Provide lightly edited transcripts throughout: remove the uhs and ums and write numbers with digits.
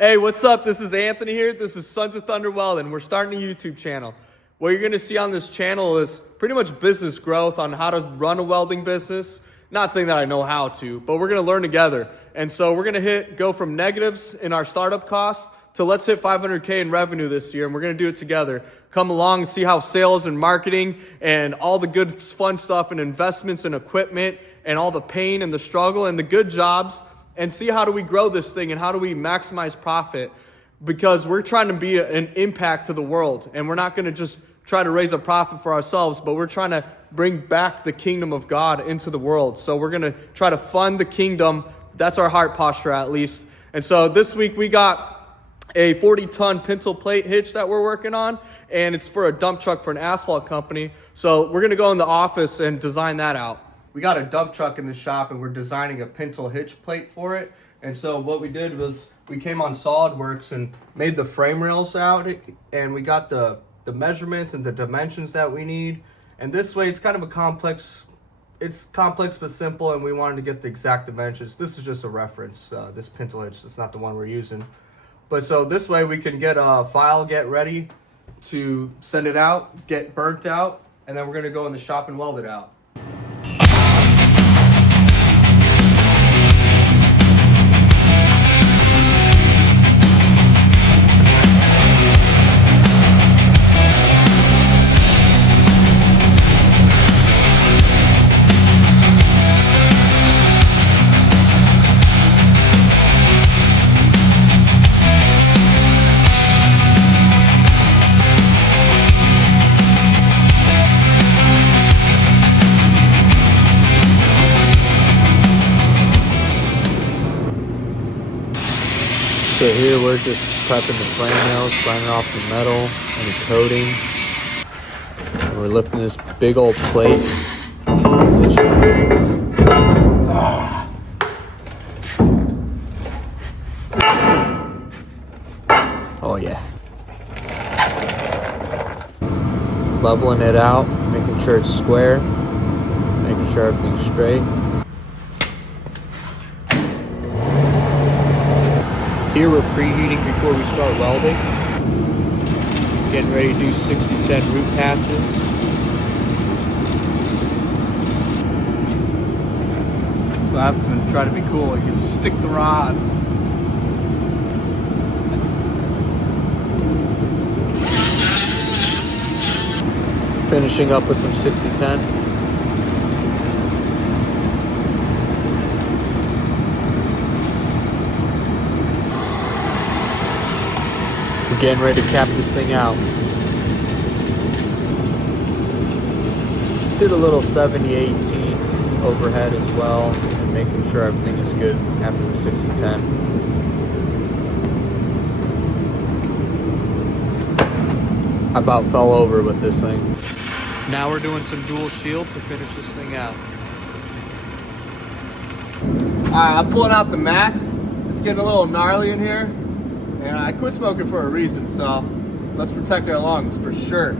Hey, what's up? This is Anthony here. This is Sons of Thunder Welding. We're starting a YouTube channel. What you're going to see on this channel is pretty much business growth on how to run a welding business. Not saying that I know how to, but we're going to learn together. And so we're going to go from negatives in our startup costs to let's hit 500K in revenue this year, and we're going to do it together. Come along and see how sales and marketing and all the good fun stuff and investments and equipment and all the pain and the struggle and the good jobs, and see how do we grow this thing and how do we maximize profit, because we're trying to be an impact to the world, and we're not going to just try to raise a profit for ourselves, but we're trying to bring back the kingdom of God into the world. So we're going to try to fund the kingdom. That's our heart posture, at least. And so this week we got a 40-ton Pintle plate hitch that we're working on, and it's for a dump truck for an asphalt company. So we're going to go in the office and design that out. We got a dump truck in the shop, and we're designing a Pintle hitch plate for it. And so what we did was we came on SolidWorks and made the frame rails out, and we got the measurements and the dimensions that we need. And this way it's kind of a complex, it's complex but simple, and we wanted to get the exact dimensions. This is just a reference, this Pintle hitch. It's not the one we're using. But so this way we can get a file, get ready to send it out, get burnt out, and then we're going to go in the shop and weld it out. So here we're just prepping the frame rails, grinding off the metal and the coating. And we're lifting this big old plate position. Oh yeah. Leveling it out, making sure it's square, making sure everything's straight. Here we're preheating before we start welding. Getting ready to do 60-10 root passes. So I'm just going to try to be cool. You stick the rod. Finishing up with some 60-10. We're getting ready to cap this thing out. Did a little 70-18 overhead as well, and making sure everything is good after the 60-10. I about fell over with this thing. Now we're doing some dual shield to finish this thing out. Alright, I'm pulling out the mask. It's getting a little gnarly in here. And I quit smoking for a reason, so let's protect our lungs for sure.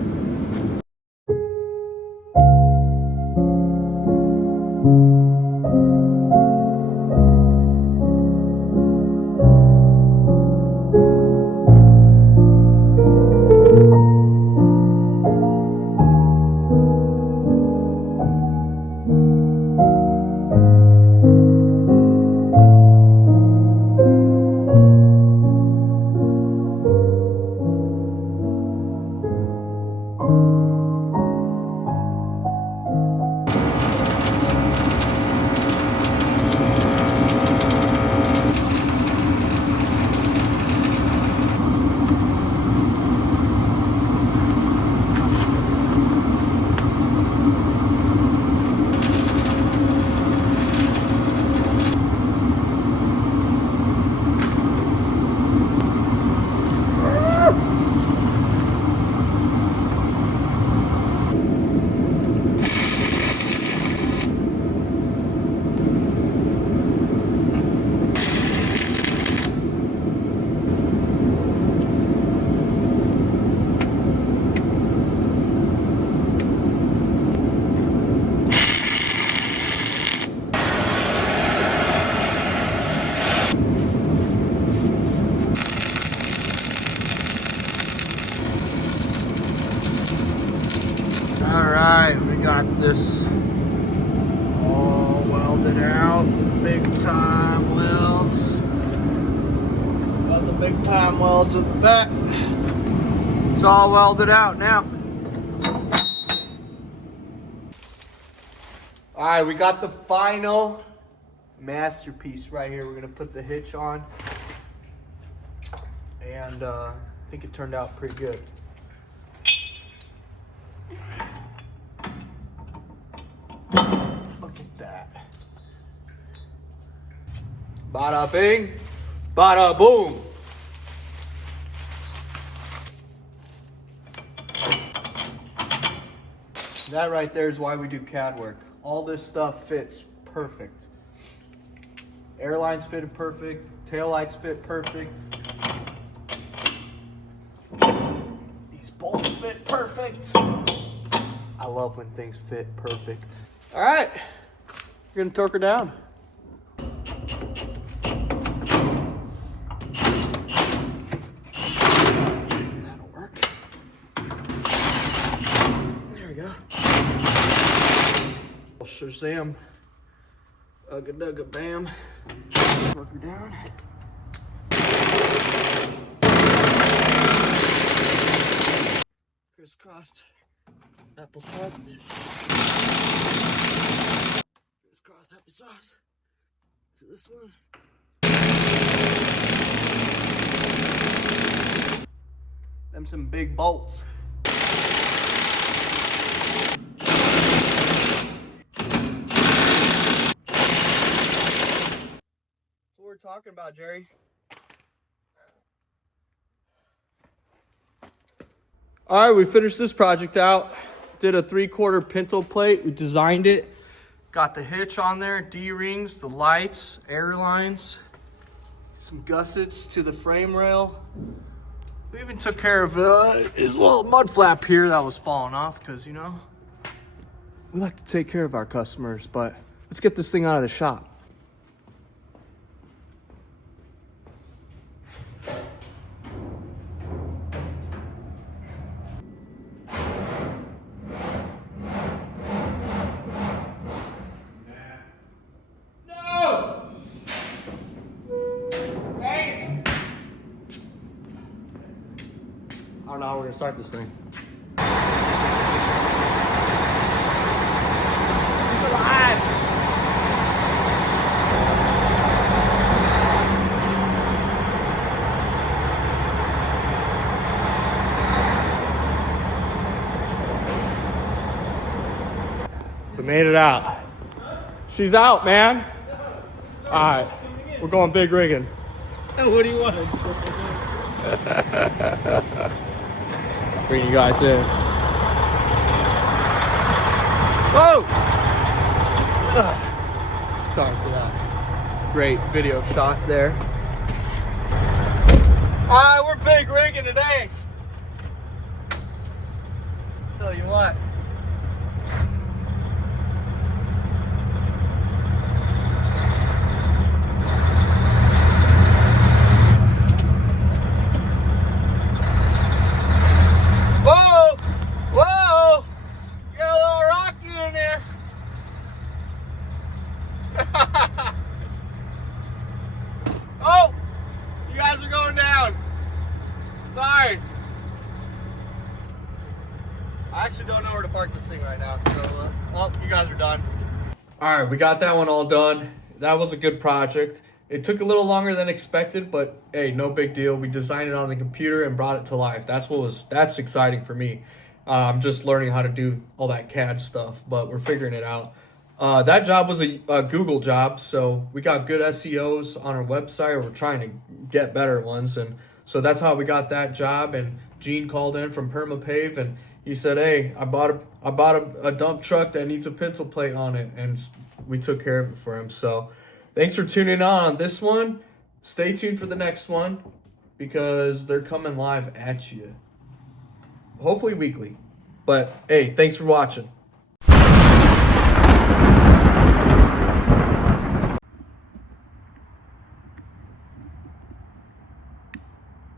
this all welded out. Big time welds. Got the big time welds at the back. It's all welded out now. All right, we got the final masterpiece right here. We're gonna put the hitch on, and I think it turned out pretty good. Look at that. Bada bing, bada boom. That right there is why we do CAD work. All this stuff fits perfect. Airlines fitted perfect. Taillights fit perfect. These bolts fit perfect. I love when things fit perfect. All right, we're gonna torque her down. That'll work. There we go. Shazam. Ugga dugga bam. Torque her down. Crisscross applesauce. Crisscross applesauce. To this one. Them some big bolts. That's what we're talking about, Jerry. All right, we finished this project out. Did a 3/4 Pintle plate. We designed it. Got the hitch on there, D-rings, the lights, air lines, some gussets to the frame rail. We even took care of his little mud flap here that was falling off because, you know, we like to take care of our customers, but let's get this thing out of the shop. I don't know how we're gonna start this thing. It's alive! We made it out. She's out, man. All right, we're going big rigging. What do you want? Bring you guys in. Whoa! Sorry for that. Great video shot there. Alright, we're big rigging today. Tell you what. Oh, you guys are going down. Sorry. I actually don't know where to park this thing right now, so, well, you guys are done. All right, we got that one all done. That was a good project. It took a little longer than expected, but hey, no big deal. We designed it on the computer and brought it to life. That's exciting for me. I'm just learning how to do all that CAD stuff, but we're figuring it out. That job was a Google job, so we got good SEOs on our website. We're trying to get better ones, and so that's how we got that job. And Gene called in from PermaPave, and he said, "Hey, I bought a dump truck that needs a Pintle plate on it," and we took care of it for him. So thanks for tuning on this one. Stay tuned for the next one because they're coming live at you, hopefully weekly. But hey, thanks for watching.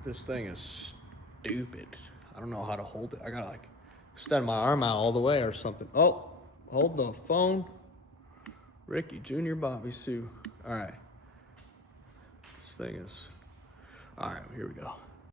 This thing is stupid. I don't know how to hold it. I gotta like extend my arm out all the way or something. Oh, Hold the phone. Ricky Jr., Bobby Sue. All right. This thing is... All right, here we go.